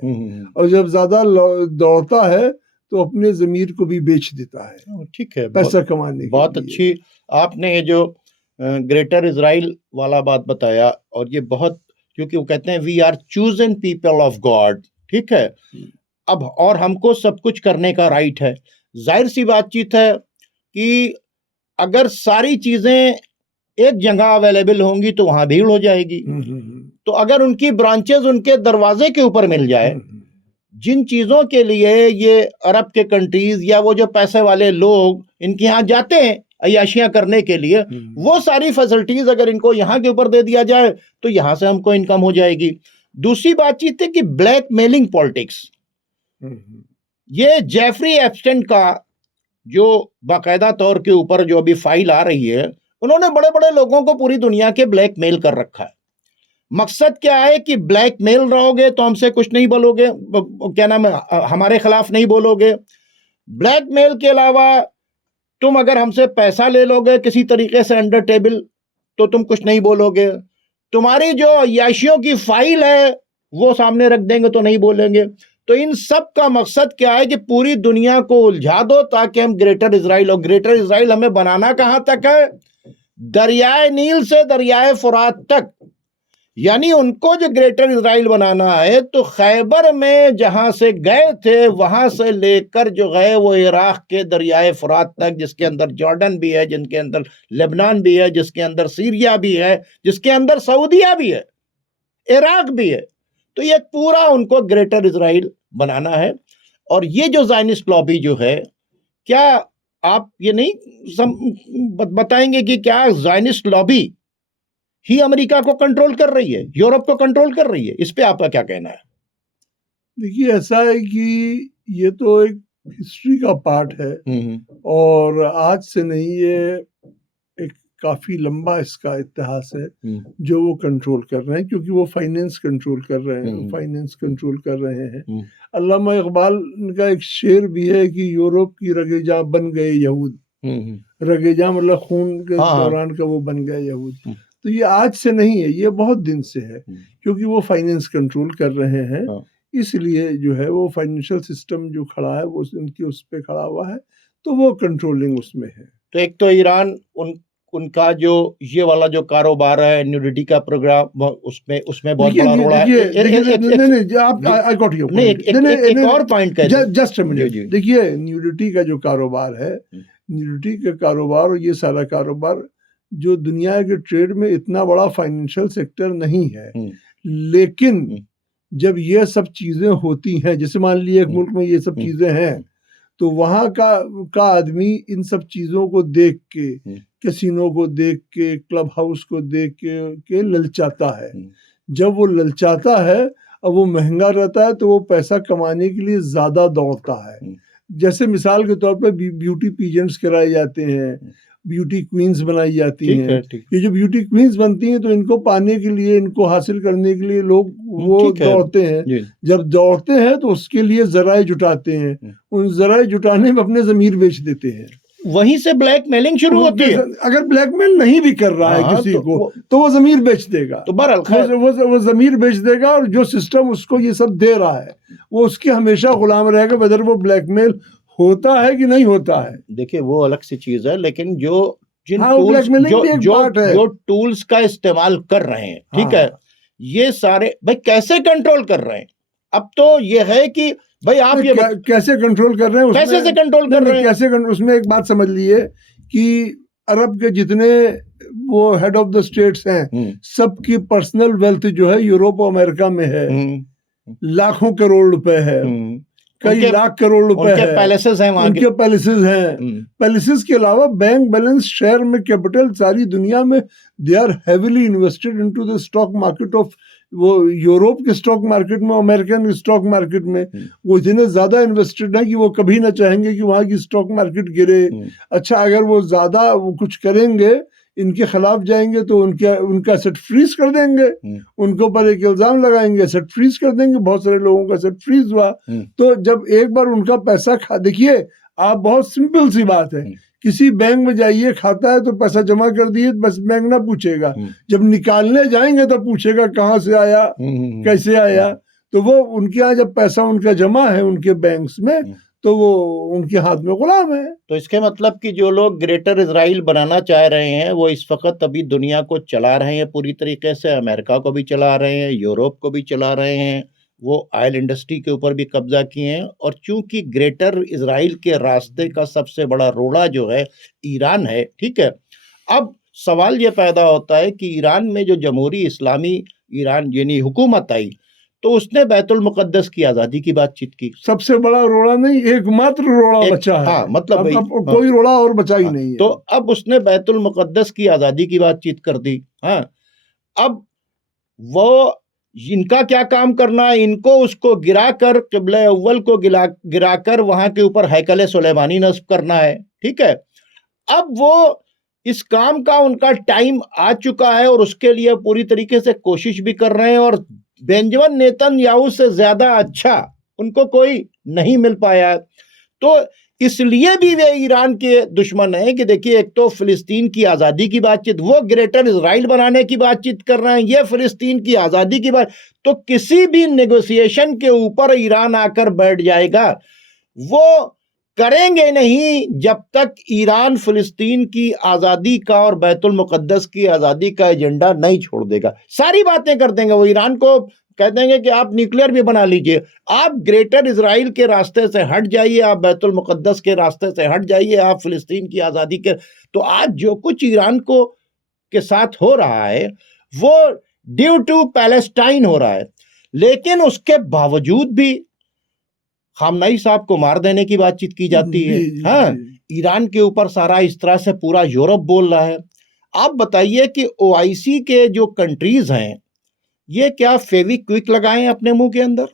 और जब ज्यादा दौड़ता है तो अपने जमीर को भी बेच देता है। ठीक है, पैसा कमाने के लिए। बहुत अच्छी आपने ये जो ग्रेटर इजराइल वाला बात बताया, और ये बहुत, क्योंकि वो कहते हैं we are chosen people of God, ठीक है। अब और हमको सब कुछ करने का राइट है। जाहिर सी बातचीत है कि अगर सारी चीजें एक जगह अवेलेबल होंगी तो वहां भीड़ हो जाएगी। तो अगर उनकी ब्रांचेस उनके दरवाजे के ऊपर मिल जाए, जिन चीजों के लिए ये अरब के कंट्रीज या वो जो पैसे वाले लोग इनके यहाँ जाते हैं अय्याशियां करने के लिए, वो सारी फैसिलिटीज अगर इनको यहाँ के ऊपर दे दिया जाए तो यहाँ से हमको इनकम हो जाएगी। दूसरी बातचीत है कि ब्लैक मेलिंग पॉलिटिक्स, ये जेफरी एप्स्टेन का जो बाकायदा तौर के ऊपर जो अभी फाइल आ रही है, उन्होंने बड़े बड़े लोगों को पूरी दुनिया के ब्लैक मेल कर रखा है। मकसद क्या है कि ब्लैक मेल रहोगे तो हमसे कुछ नहीं बोलोगे, क्या नाम है, हमारे खिलाफ नहीं बोलोगे। ब्लैक मेल के अलावा तुम अगर हमसे पैसा ले लोगे किसी तरीके से अंडर टेबल, तो तुम कुछ नहीं बोलोगे। तुम्हारी जो अय्याशियों की फाइल है वो सामने रख देंगे तो नहीं बोलेंगे। तो इन सब का मकसद क्या है कि पूरी दुनिया को उलझा दो ताकि हम ग्रेटर इजराइल, और ग्रेटर इजराइल हमें बनाना कहां तक है? दरियाए नील से दरियाए फुरात तक, यानी उनको जो ग्रेटर इजराइल बनाना है तो खैबर में जहां से गए थे वहां से लेकर जो गए वो इराक के दरियाए फुरात तक, जिसके अंदर जॉर्डन भी है, जिनके अंदर लेबनान भी है, जिसके अंदर सीरिया भी है, जिसके अंदर सऊदिया भी है, इराक भी है। तो ये पूरा उनको ग्रेटर इजराइल बनाना है। और ये जो ज़ायनिस्ट लॉबी जो है, क्या आप ये नहीं बताएंगे कि क्या ज़ायनिस्ट लॉबी ही अमेरिका को कंट्रोल कर रही है, यूरोप को कंट्रोल कर रही है? इस पे आपका क्या कहना है? देखिए, ऐसा है कि ये तो एक हिस्ट्री का पार्ट है और आज से नहीं, ये एक काफी लंबा इसका इतिहास है जो वो कंट्रोल कर रहे हैं, क्योंकि वो फाइनेंस कंट्रोल कर रहे हैं। अल्लामा इकबाल का एक शेर भी है कि यूरोप की रगेजा बन गए यहूद। रगेजा मतलब खून के दौरान का वो बन गए यहूद। तो ये आज से नहीं है, ये बहुत दिन से है, क्योंकि वो फाइनेंस कंट्रोल कर रहे हैं। इसलिए जो है वो फाइनेंशियल सिस्टम जो खड़ा है वो उनकी उस पे खड़ा हुआ है, तो वो कंट्रोलिंग उसमें है। तो एक तो ईरान उनका जो ये वाला जो कारोबार है, न्यूडिटी का प्रोग्राम, उसमें बहुत बड़ा रोल है। एक और पॉइंट जस्ट अ मिनट, देखिए न्यूडिटी का जो कारोबार है, न्यूडिटी का कारोबार और ये सारा कारोबार जो दुनिया के ट्रेड में इतना बड़ा फाइनेंशियल सेक्टर नहीं है, लेकिन जब ये सब चीजें होती हैं, जैसे मान लीजिए एक मुल्क में ये सब चीजें हैं, तो वहां का आदमी इन सब चीजों को देख के, कैसीनो को देख के, क्लब हाउस को देख के ललचाता है। जब वो ललचाता है, अब वो महंगा रहता है, तो वो पैसा कमाने के लिए ज्यादा दौड़ता है। जैसे मिसाल के तौर पर ब्यूटी पीजेंट्स कराए जाते हैं, ब्यूटी क्वींस बनाई जाती हैं। ये जो ब्यूटी क्वींस बनती हैं, तो इनको पाने के लिए, इनको हासिल करने के लिए लोग वो दौड़ते हैं। जब दौड़ते हैं तो उसके लिए जराए जुटाते हैं, उन जराए जुटाने में अपने जमीर बेच देते हैं। वहीं से ब्लैकमेलिंग शुरू होती है। अगर ब्लैकमेल नहीं भी कर रहा है किसी को, तो वो जमीर बेच देगा। तो बहरहाल वो जमीर बेच देगा, और जो सिस्टम उसको ये सब दे रहा है वो उसके हमेशा गुलाम रहेगा, वदर वो ब्लैकमेल होता है कि नहीं होता है। देखिए वो अलग सी चीज है, लेकिन जो टूल्स का इस्तेमाल कर रहे हैं, ठीक है, ये सारे भाई कैसे कंट्रोल कर रहे हैं? अब तो ये है कि भाई आप ये कैसे कंट्रोल कर रहे हैं, कैसे से कंट्रोल कर रहे हैं? उसमें एक बात समझ लीजिए कि अरब के जितने वो हेड ऑफ द स्टेट्स हैं, सबकी पर्सनल वेल्थ जो है यूरोप और अमेरिका में है, लाखों करोड़ रुपए है, कई लाख करोड़ रुपए है, पैलेसेस हैं, उनके पैलेसेस हैं। पैलेसेस के अलावा बैंक बैलेंस, शेयर में कैपिटल, सारी दुनिया में they are heavily invested into the stock market of, वो यूरोप के स्टॉक मार्केट में, अमेरिकन स्टॉक मार्केट में वो इतने ज्यादा इन्वेस्टेड है कि वो कभी ना चाहेंगे कि वहां की स्टॉक मार्केट गिरे। अच्छा, अगर वो ज्यादा वो कुछ करेंगे, इनके खिलाफ जाएंगे, तो उनका एसेट फ्रीज कर देंगे, उनके ऊपर एक इल्जाम लगाएंगे, एसेट फ्रीज कर देंगे। बहुत सारे लोगों का एसेट फ्रीज हुआ। तो जब एक बार उनका पैसा देखिए आप, बहुत सिंपल सी बात है, किसी बैंक में जाइए, खाता है तो पैसा जमा कर दिए, बस बैंक ना पूछेगा, जब निकालने जाएंगे तो पूछेगा कहाँ से आया, कैसे आया। तो वो उनके यहाँ जब पैसा उनका जमा है उनके बैंक्स में, तो वो उनके हाथ में गुलाम है। तो इसके मतलब कि जो लोग ग्रेटर इजराइल बनाना चाह रहे हैं, वो इस वक्त अभी दुनिया को चला रहे हैं पूरी तरीके से, अमेरिका को भी चला रहे हैं, यूरोप को भी चला रहे हैं, वो ऑयल इंडस्ट्री के ऊपर भी कब्जा किए हैं। और चूंकि ग्रेटर इजराइल के रास्ते का सबसे बड़ा रोड़ा जो है ईरान है, ठीक है, अब सवाल ये पैदा होता है कि ईरान में जो जमहूरी इस्लामी ईरान यानी हुकूमत आई, तो उसने बैतुल मुकद्दस की आजादी की बातचीत की। सबसे बड़ा रोड़ा नहीं, एकमात्र रोड़ा बचा है। हाँ, मतलब अब कोई रोड़ा और बचा ही नहीं है। तो अब उसने बैतुल मुकद्दस की आजादी की बातचीत कर दी। हाँ, अब वो इनका क्या काम करना है, इनको उसको गिराकर, क़िबला अव्वल को गिराकर वहां के ऊपर हैकल सुलेमानी नस्ब करना है, ठीक है। अब वो इस काम का उनका टाइम आ चुका है और उसके लिए पूरी तरीके से कोशिश भी कर रहे हैं, और बेंजामिन नेतन्याहू से ज्यादा अच्छा उनको कोई नहीं मिल पाया। तो इसलिए भी वे ईरान के दुश्मन हैं कि देखिए, एक तो फिलिस्तीन की आज़ादी की बातचीत, वो ग्रेटर इजराइल बनाने की बातचीत कर रहे हैं, ये फिलिस्तीन की आज़ादी की बात। तो किसी भी नेगोशिएशन के ऊपर ईरान आकर बैठ जाएगा, वो करेंगे नहीं जब तक ईरान फिलिस्तीन की आज़ादी का और बैतुल मुकद्दस की आज़ादी का एजेंडा नहीं छोड़ देगा। सारी बातें कर देंगे वो, ईरान को कह देंगे कि आप न्यूक्लियर भी बना लीजिए, आप ग्रेटर इजराइल के रास्ते से हट जाइए, आप बैतुल मुकद्दस के रास्ते से हट जाइए, आप फिलिस्तीन की आज़ादी के। तो आज जो कुछ ईरान को के साथ हो रहा है वो ड्यू टू पैलेस्टाइन हो रहा है, लेकिन उसके बावजूद भी खामनाई साहब को मार देने की बातचीत की जाती है। हाँ, ईरान के ऊपर सारा इस तरह से पूरा यूरोप बोल रहा है। आप बताइए कि ओआईसी के जो कंट्रीज हैं, ये क्या फेविक्विक लगाएं अपने मुंह के अंदर?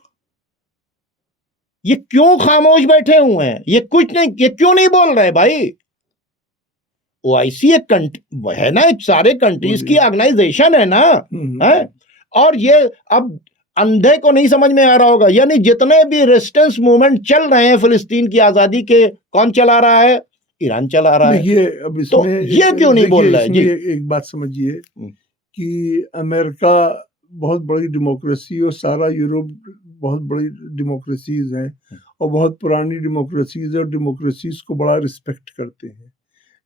ये क्यों खामोश बैठे हुए हैं? ये कुछ नहीं, ये क्यों नहीं बोल रहे भाई? ओआईसी एक है ना, एक सारे कंट्रीज की ऑर्गेनाइजेशन है ना, है? और ये अब अंधे को नहीं समझ में आ रहा होगा, यानी जितने भी रेजिस्टेंस मूवमेंट चल रहे हैं फिलिस्तीन की आजादी के, कौन चला रहा है? ईरान चला रहा है। देखिए अब इसमें तो ये क्यों नहीं बोल रहा है जी? एक बात समझिए कि अमेरिका बहुत बड़ी डेमोक्रेसी और सारा यूरोप बहुत बड़ी डेमोक्रेसीज हैं और बहुत पुरानी डेमोक्रेसीज और डेमोक्रेसीज को बड़ा रिस्पेक्ट करते हैं।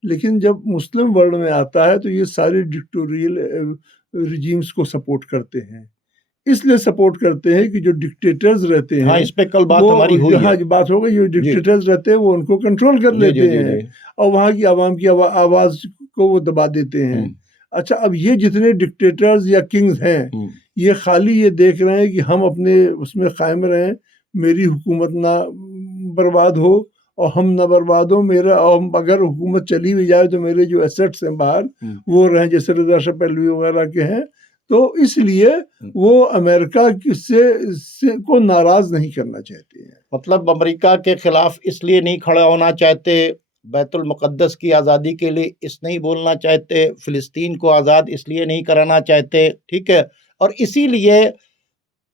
लेकिन जब मुस्लिम वर्ल्ड में आता है तो ये सारे डिक्टेटोरियल रिजीम्स को सपोर्ट करते हैं। इसलिए सपोर्ट करते हैं कि जो डिक्टेटर्स रहते हैं, हाँ, इस पे कल बात हमारी हुई है। हाँ, बात हो गई। जो डिक्टेटर्स रहते हैं वो उनको कंट्रोल कर लेते हैं और वहाँ की आवाम की आवाज को वो दबा देते हैं। अच्छा, अब ये जितने डिक्टेटर्स या किंग्स हैं, ये खाली ये देख रहे हैं कि हम अपने उसमें कायम रहें, मेरी हुकूमत ना बर्बाद हो और हम ना बर्बाद हो, मेरा, और अगर हुकूमत चली भी जाए तो मेरे जो एसेट्स हैं बाहर वो रहें, जैसे रजा शाह पहलवी वगैरह के हैं। तो इसलिए वो अमेरिका से को नाराज नहीं करना चाहते हैं। मतलब अमेरिका के खिलाफ इसलिए नहीं खड़ा होना चाहते, बैतुल मुक़द्दस की आज़ादी के लिए इस नहीं बोलना चाहते, फिलिस्तीन को आज़ाद इसलिए नहीं कराना चाहते, ठीक है। और इसीलिए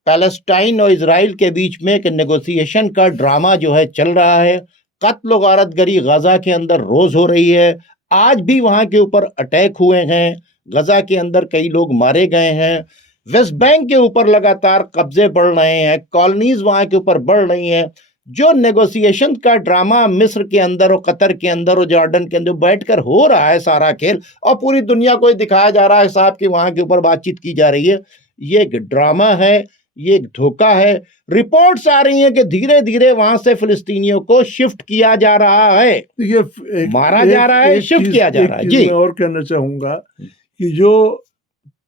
पैलेस्टाइन और इजराइल के बीच में एक नेगोशिएशन का ड्रामा जो है चल रहा है। कत्ल और गारतगरी गजा के अंदर रोज हो रही है। आज भी वहां के ऊपर अटैक हुए हैं, गजा के अंदर कई लोग मारे गए हैं। वेस्ट बैंक के ऊपर लगातार कब्जे बढ़ रहे हैं, कॉलोनीज वहां के ऊपर बढ़ रही हैं। जो नेगोशिएशन का ड्रामा मिस्र के अंदर और कतर के अंदर और जॉर्डन के अंदर बैठकर हो रहा है सारा खेल, और पूरी दुनिया को दिखाया जा रहा है साहब कि वहां के ऊपर बातचीत की जा रही है, ये एक ड्रामा है, ये एक धोखा है। रिपोर्ट्स आ रही हैं कि धीरे धीरे वहां से फिलिस्तीनियों को शिफ्ट किया जा रहा है, ये मारा जा रहा है, शिफ्ट किया जा रहा है। जी, मैं और कहना चाहूंगा कि जो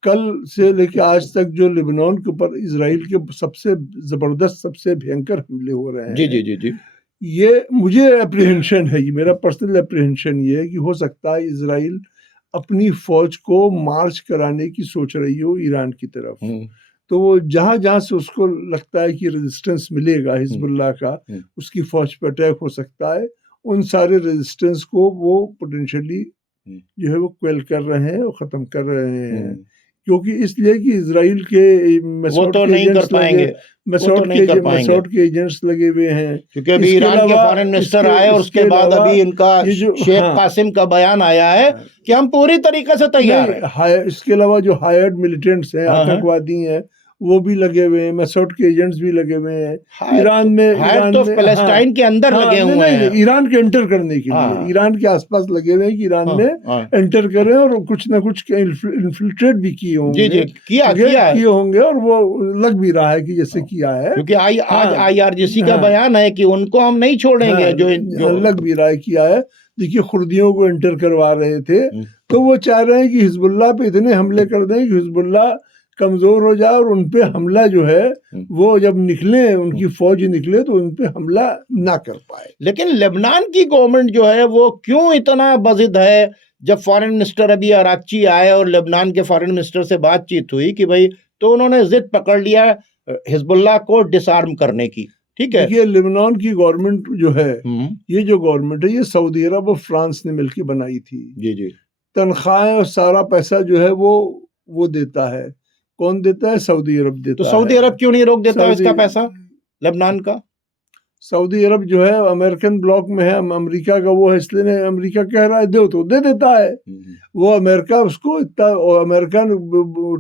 कल से लेकर आज तक जो लेबनान के ऊपर इजराइल के सबसे जबरदस्त, सबसे भयंकर हमले हो रहे हैं, जी जी जी जी, ये मुझे अप्रीहेंशन है, ये मेरा पर्सनल अप्रीहेंशन ये है कि हो सकता है इजराइल अपनी फौज को मार्च कराने की सोच रही हो ईरान की तरफ। तो वो जहां जहां से उसको लगता है कि रेजिस्टेंस मिलेगा हिजबुल्लाह का, उसकी फौज पर अटैक हो सकता है, उन सारे रेजिस्टेंस को वो पोटेंशियली जो है वो क्वेल कर रहे हैं और ख़त्म कर रहे हैं। क्योंकि इसलिए कि इजराइल के वो तो नहीं कर पाएंगे, मसौद के एजेंट्स लगे हुए हैं, क्योंकि अभी ईरान के फॉरेन मिनिस्टर आए और उसके बाद अभी इनका शेख कासिम का बयान आया है कि हम पूरी तरीके से तैयार हैं। इसके अलावा जो हायर्ड मिलिटेंट्स हैं, आतंकवादी हैं, वो भी लगे हुए हैं, मसौद के एजेंट्स भी लगे हुए हैं ईरान में, तो पैलेस्टाइन के अंदर लगे हुए हैं, ईरान के एंटर करने के लिए, ईरान के आसपास लगे हुए हैं कि ईरान में एंटर करें और कुछ ना कुछ इन्फिल्ट्रेट भी किए होंगे, किए होंगे, और वो लग भी रहा है कि जैसे किया है, क्योंकि आज IRGC का बयान है कि उनको हम नहीं छोड़ेंगे, जो लग भी रहा है किया है। देखिए, खुर्दियों को एंटर करवा रहे थे, तो वो चाह रहे हैं कि हिजबुल्लाह पे इतने हमले कर दें कि हिजबुल्लाह कमजोर हो जाए और उनपे हमला जो है वो जब निकले, उनकी फौज निकले तो उनपे हमला ना कर पाए। लेकिन लेबनान की गवर्नमेंट जो है वो क्यों इतना बजिद है? जब फॉरेन मिनिस्टर अभी अराक्ची आए और लेबनान के फॉरेन मिनिस्टर से बातचीत हुई कि भाई, तो उन्होंने जिद पकड़ लिया हिजबुल्लाह को डिसआर्म करने की, ठीक है। देखिए, लेबनान की गवर्नमेंट जो है, ये जो गवर्नमेंट है, ये सऊदी अरब और फ्रांस ने मिलकर बनाई थी। जी जी, तनख्वाहें और सारा पैसा जो है वो देता है। कौन देता है? सऊदी अरब देता है। तो सऊदी अरब क्यों नहीं रोक देता इसका पैसा लेबनान का? सऊदी अरब जो है अमेरिकन ब्लॉक में है, अमेरिका का वो है, इसलिए अमेरिका कह रहा है दो तो दे देता है। वो अमेरिका उसको इतना, और अमेरिका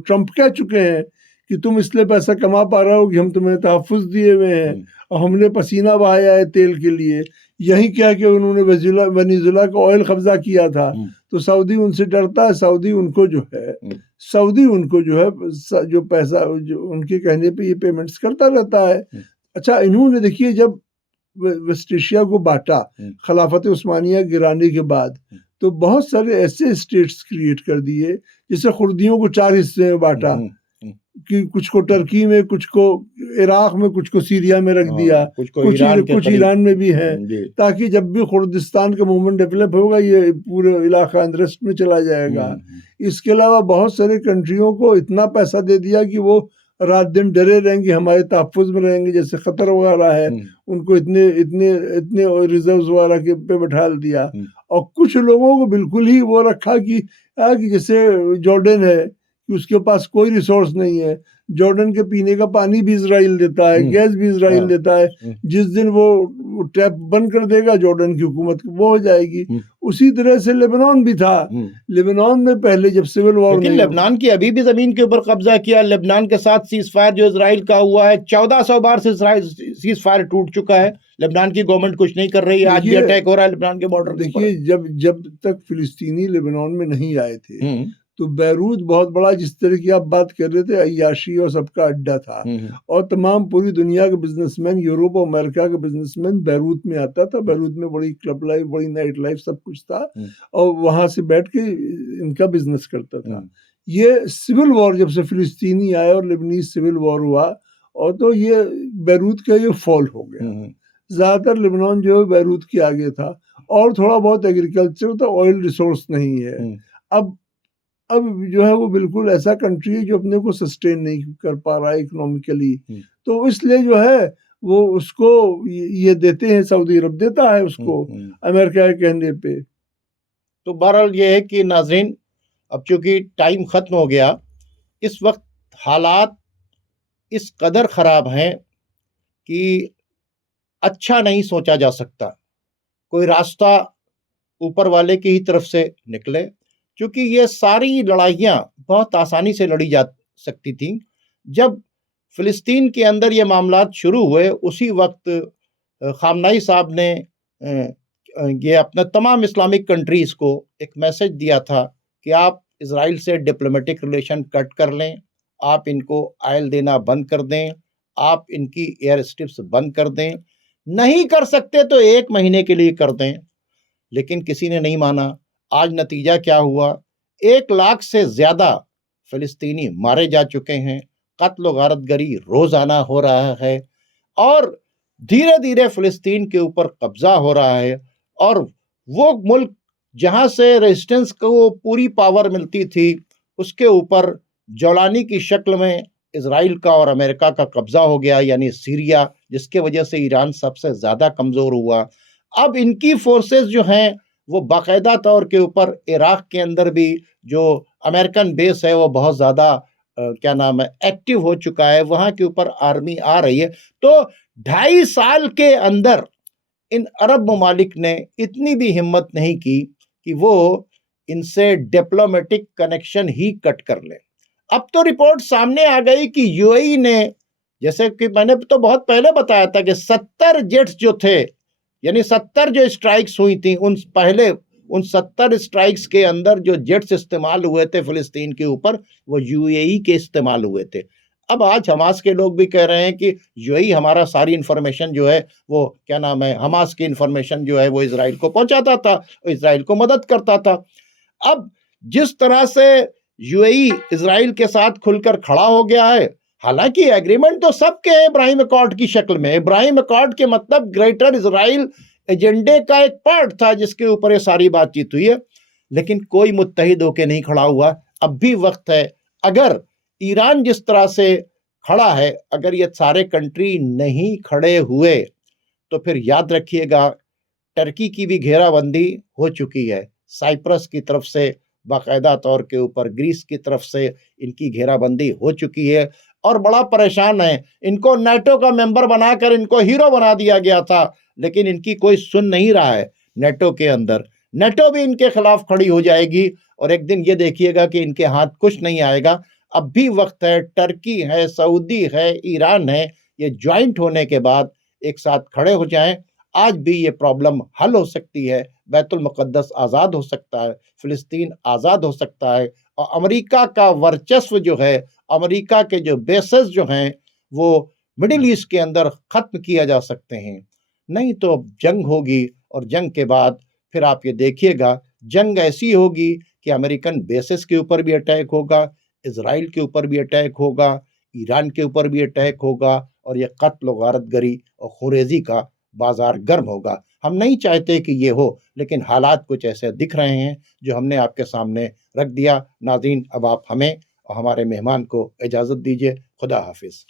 ट्रम्प कह चुके हैं कि तुम इसलिए पैसा कमा पा रहे हो कि हम तुम्हें तहफ़्फ़ुज़ दिए हुए हैं और हमने पसीना बहाया है तेल के लिए। यही क्या कि उन्होंने वेनेजुएला का ऑयल कब्जा किया था, तो सऊदी उनसे डरता है। सऊदी उनको जो है जो पैसा जो उनके कहने पे ये पेमेंट्स करता रहता है। अच्छा, इन्होंने देखिए जब वेस्ट एशिया को बांटा खिलाफत उस्मानिया गिराने के बाद, तो बहुत सारे ऐसे स्टेट्स क्रिएट कर दिए, जैसे खुर्दियों को 4 हिस्से में बांटा, कि कुछ को टर्की में, कुछ को इराक में, कुछ को सीरिया में रख दिया, कुछ ईरान में भी है, ताकि जब भी कुर्दिस्तान का मूवमेंट डेवलप होगा ये पूरे इलाका अनरेस्ट में चला जाएगा। इसके अलावा बहुत सारे कंट्रियों को इतना पैसा दे दिया कि वो रात दिन डरे रहेंगे, हमारे तहफ़्फ़ुज़ में रहेंगे, जैसे कतर वगैरह है, उनको इतने इतने इतने रिजर्व्स वगैरह के पे बैठा दिया। और कुछ लोगों को बिल्कुल ही वो रखा कि जैसे जॉर्डन है कि उसके पास कोई रिसोर्स नहीं है, जॉर्डन के पीने का पानी भी इजराइल देता है, गैस भी इजराइल देता है, जिस दिन वो टैप बंद कर देगा जॉर्डन की हुकूमत वो हो जाएगी। उसी तरह से लेबनान भी था। लेबनान में पहले जब सिविल वॉर, लेकिन लेबनान की अभी भी जमीन के ऊपर कब्जा किया। लेबनान के साथ सीज फायर जो इजराइल का हुआ है, 1400 बार से सीज फायर टूट चुका है। लेबनान की गवर्नमेंट कुछ नहीं कर रही है, आज भी अटैक हो रहा है लेबनान के बॉर्डर। देखिए, जब तक फिलिस्तीनी लेबनान में नहीं आए थे तो बैरूत बहुत बड़ा, जिस तरह की आप बात कर रहे थे, अय्याशी और सबका अड्डा था। और तमाम पूरी दुनिया के बिजनेसमैन, यूरोप और अमेरिका के बिजनेसमैन बैरूत में आता था। बैरूत में बड़ी क्लब लाइफ, बड़ी नाइट लाइफ, सब कुछ था, और वहां से बैठ के इनका बिजनेस करता था। ये सिविल वॉर जब से फिलिस्तीनी आए और लेबनीज सिविल वॉर हुआ, और तो ये बैरूत का ये फॉल हो गया। ज्यादातर लेबनान जो है बैरूत के आगे था, और थोड़ा बहुत एग्रीकल्चर था, ऑयल रिसोर्स नहीं है। अब जो है वो बिल्कुल ऐसा कंट्री है जो अपने को सस्टेन नहीं कर पा रहा है इकोनॉमिकली। तो इसलिए जो है वो उसको ये देते हैं, सऊदी अरब देता है उसको अमेरिका के कहने पे। तो बहरहाल ये है कि नाज़रीन, अब चूंकि टाइम खत्म हो गया, इस वक्त हालात इस कदर खराब हैं कि अच्छा नहीं सोचा जा सकता। कोई रास्ता ऊपर वाले की ही तरफ से निकले, क्योंकि ये सारी लड़ाइयाँ बहुत आसानी से लड़ी जा सकती थी। जब फ़िलिस्तीन के अंदर ये मामलात शुरू हुए, उसी वक्त खामनाई साहब ने ये अपने तमाम इस्लामिक कंट्रीज़ को एक मैसेज दिया था कि आप इज़राइल से डिप्लोमेटिक रिलेशन कट कर लें, आप इनको ऑयल देना बंद कर दें, आप इनकी एयर स्ट्रिप्स बंद कर दें, नहीं कर सकते तो 1 महीने के लिए कर दें। लेकिन किसी ने नहीं माना। आज नतीजा क्या हुआ? 1 लाख से ज़्यादा फ़िलिस्तीनी मारे जा चुके हैं, कत्ल व गारतगरी रोज़ाना हो रहा है, और धीरे धीरे फ़िलिस्तीन के ऊपर कब्ज़ा हो रहा है। और वो मुल्क जहाँ से रेजिस्टेंस को पूरी पावर मिलती थी, उसके ऊपर जौलानी की शक्ल में इजराइल का और अमेरिका का कब्ज़ा हो गया, यानी सीरिया, जिसके वजह से ईरान सबसे ज़्यादा कमज़ोर हुआ। अब इनकी फोर्सेस जो हैं वो बाकायदा तौर के ऊपर इराक के अंदर भी जो अमेरिकन बेस है वो बहुत ज़्यादा क्या नाम है, एक्टिव हो चुका है, वहाँ के ऊपर आर्मी आ रही है। तो 2.5 साल के अंदर इन अरब ममालिक ने इतनी भी हिम्मत नहीं की कि वो इनसे डिप्लोमेटिक कनेक्शन ही कट कर ले। अब तो रिपोर्ट सामने आ गई कि यूएई ने, जैसे कि मैंने तो बहुत पहले बताया था कि 70 जेट्स जो थे, यानी 70 जो स्ट्राइक्स हुई थी, उन 70 स्ट्राइक्स के अंदर जो जेट्स इस्तेमाल हुए थे फिलिस्तीन के ऊपर, वो यूएई के इस्तेमाल हुए थे। अब आज हमास के लोग भी कह रहे हैं कि यूएई हमारा सारी इंफॉर्मेशन जो है वो क्या नाम है, हमास की इंफॉर्मेशन जो है वो इजराइल को पहुंचाता था, इजराइल को मदद करता था। अब जिस तरह से यूएई इजराइल के साथ खुलकर खड़ा हो गया है, हालांकि एग्रीमेंट तो सबके है इब्राहिम अकॉर्ड की शक्ल में। इब्राहिम अकॉर्ड के मतलब ग्रेटर इजराइल एजेंडे का एक पार्ट था जिसके ऊपर ये सारी बातचीत हुई है, लेकिन कोई मुत्तहिद होके नहीं खड़ा हुआ। अब भी वक्त है। अगर ईरान जिस तरह से खड़ा है, अगर ये सारे कंट्री नहीं खड़े हुए तो फिर याद रखिएगा टर्की की भी घेराबंदी हो चुकी है, साइप्रस की तरफ से बाकायदा तौर के ऊपर, ग्रीस की तरफ से इनकी घेराबंदी हो चुकी है और बड़ा परेशान है। इनको नाटो का मेंबर बनाकर इनको हीरो बना दिया गया था, लेकिन इनकी कोई सुन नहीं रहा है नाटो के अंदर। नाटो भी इनके खिलाफ खड़ी हो जाएगी और एक दिन ये देखिएगा कि इनके हाथ कुछ नहीं आएगा। अब भी वक्त है, टर्की है, सऊदी है, ईरान है, ये ज्वाइंट होने के बाद एक साथ खड़े हो जाएं। आज भी ये प्रॉब्लम हल हो सकती है, बैतुल मुक़द्दस आज़ाद हो सकता है, फ़िलिस्तीन आज़ाद हो सकता है, और अमेरिका का वर्चस्व जो है, अमेरिका के जो बेसेस जो हैं वो मिडिल ईस्ट के अंदर ख़त्म किया जा सकते हैं। नहीं तो जंग होगी, और जंग के बाद फिर आप ये देखिएगा, जंग ऐसी होगी कि अमेरिकन बेसेस के ऊपर भी अटैक होगा, इजराइल के ऊपर भी अटैक होगा, ईरान के ऊपर भी अटैक होगा और ये कत्ल गारतगरी और खुरेजी का बाजार गर्म होगा। हम नहीं चाहते कि ये हो, लेकिन हालात कुछ ऐसे दिख रहे हैं जो हमने आपके सामने रख दिया। नाज़रीन, अब आप हमें और हमारे मेहमान को इजाज़त दीजिए। खुदा हाफिज़।